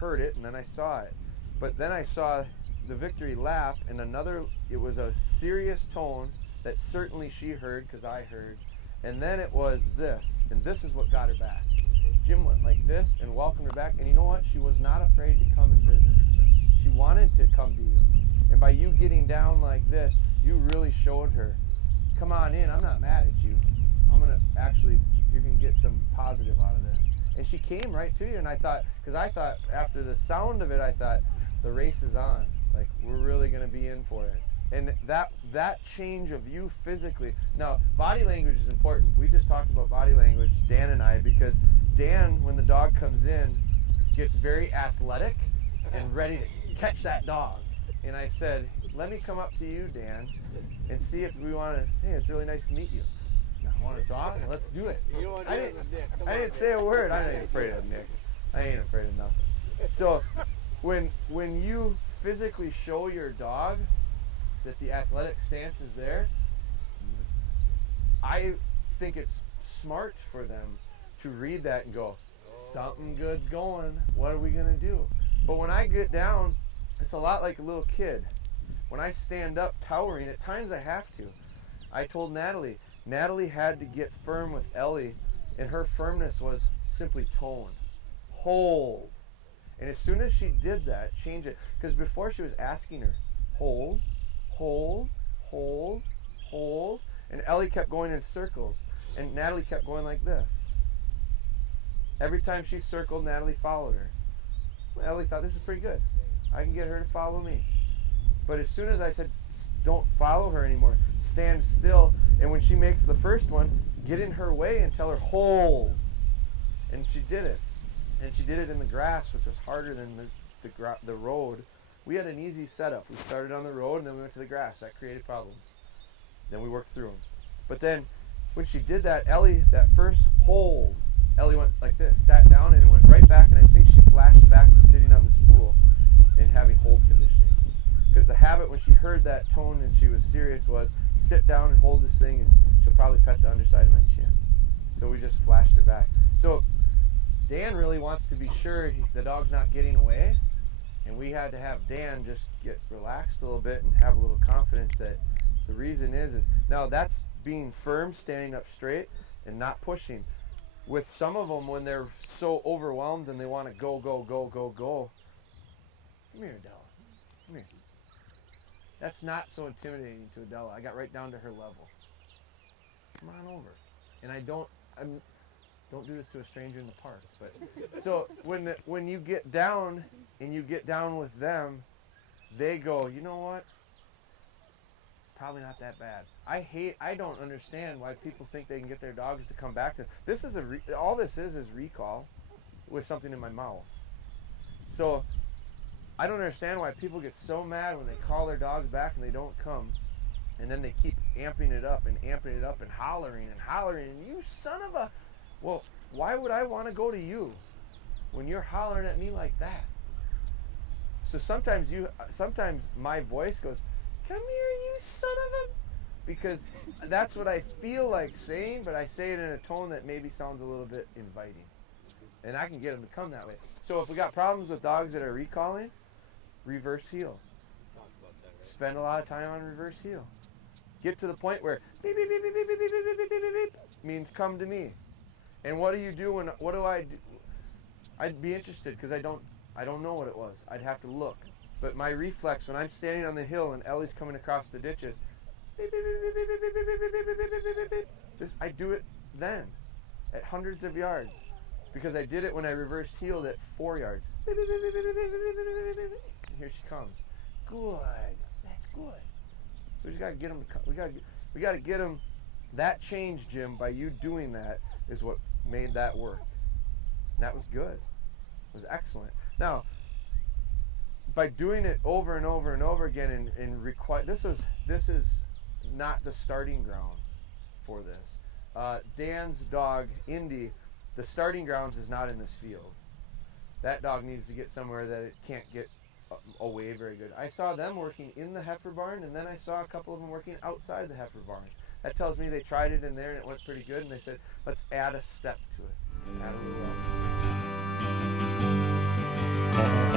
heard it and then I saw it. But then I saw the victory lap and it was a serious tone that certainly she heard because I heard. And then it was this, and this is what got her back. Jim went like this and welcomed her back, and you know what? She was not afraid to come and visit. She wanted to come to you. And by you getting down like this, you really showed her, come on in, I'm not mad at you. You're going to get some positive out of this. And she came right to you, and I thought after the sound of it, I thought, the race is on. Like, we're really going to be in for it. And that change of you physically. Now, body language is important. We just talked about body language, Dan and I, because Dan, when the dog comes in, gets very athletic and ready to catch that dog. And I said, let me come up to you, Dan, and see if we want to, hey, it's really nice to meet you. Now, want to talk? Let's do it. I didn't say a word. I ain't afraid of Nick. I ain't afraid of nothing. So when you physically show your dog that the athletic stance is there, I think it's smart for them to read that and go, something good's going. What are we going to do? But when I get down, it's a lot like a little kid. When I stand up towering, at times I have to. I told Natalie had to get firm with Ellie, and her firmness was simply tone. Hold. And as soon as she did that, change it. Because before she was asking her, hold, hold, hold, hold. And Ellie kept going in circles. And Natalie kept going like this. Every time she circled, Natalie followed her. Well, Ellie thought, this is pretty good. I can get her to follow me. But as soon as I said, don't follow her anymore, stand still, and when she makes the first one, get in her way and tell her, hold. And she did it. And she did it in the grass, which was harder than the road. We had an easy setup. We started on the road, and then we went to the grass. That created problems. Then we worked through them. But then when she did that, Ellie, that first hold, Ellie went like this, sat down, and it went right back, and I think she flashed back to sitting on the spool and having hold conditioning. Because the habit when she heard that tone and she was serious was sit down and hold this thing, and she'll probably pet the underside of my chin. So we just flashed her back. So Dan really wants to be sure the dog's not getting away, and we had to have Dan just get relaxed a little bit and have a little confidence that the reason is now that's being firm, standing up straight, and not pushing. With some of them, when they're so overwhelmed and they want to go, go, go, go, go, come here, Adela. Come here. That's not so intimidating to Adela. I got right down to her level. Come on over. And I don't do this to a stranger in the park. But so when you get down and you get down with them, they go, you know what? It's probably not that bad. I don't understand why people think they can get their dogs to come back to them. This is all this is recall with something in my mouth. So I don't understand why people get so mad when they call their dogs back and they don't come, and then they keep amping it up and hollering and you son of a, well, why would I want to go to you when you're hollering at me like that? So sometimes my voice goes, come here, you son of a, because that's what I feel like saying, but I say it in a tone that maybe sounds a little bit inviting, and I can get them to come that way. So if we got problems with dogs that are recalling, reverse heel. Spend a lot of time on reverse heel. Get to the point where beep, beep, beep, beep, beep, beep, beep, beep, beep, beep, beep, means come to me. And what do you do what do I do? I'd be interested because I don't know what it was. I'd have to look. But my reflex when I'm standing on the hill and Ellie's coming across the ditches, beep, beep, beep, beep, beep, beep, beep, beep, beep, beep, beep, beep, beep, beep. I do it then at hundreds of yards because I did it when I reversed heeled at 4 yards. Beep, beep, beep, beep, beep, beep, beep, beep, beep, beep, beep. Here she comes. Good. That's good. So we just gotta get them to come. We gotta get them. That change, Jim, by you doing that is what made that work. And that was good. It was excellent. Now, by doing it over and over and over again, and require this is not the starting grounds for this. Dan's dog, Indy, the starting grounds is not in this field. That dog needs to get somewhere that it can't get away very good. I saw them working in the heifer barn, and then I saw a couple of them working outside the heifer barn. That tells me they tried it in there and it went pretty good, and they said, let's add a step to it. Add a little Bye.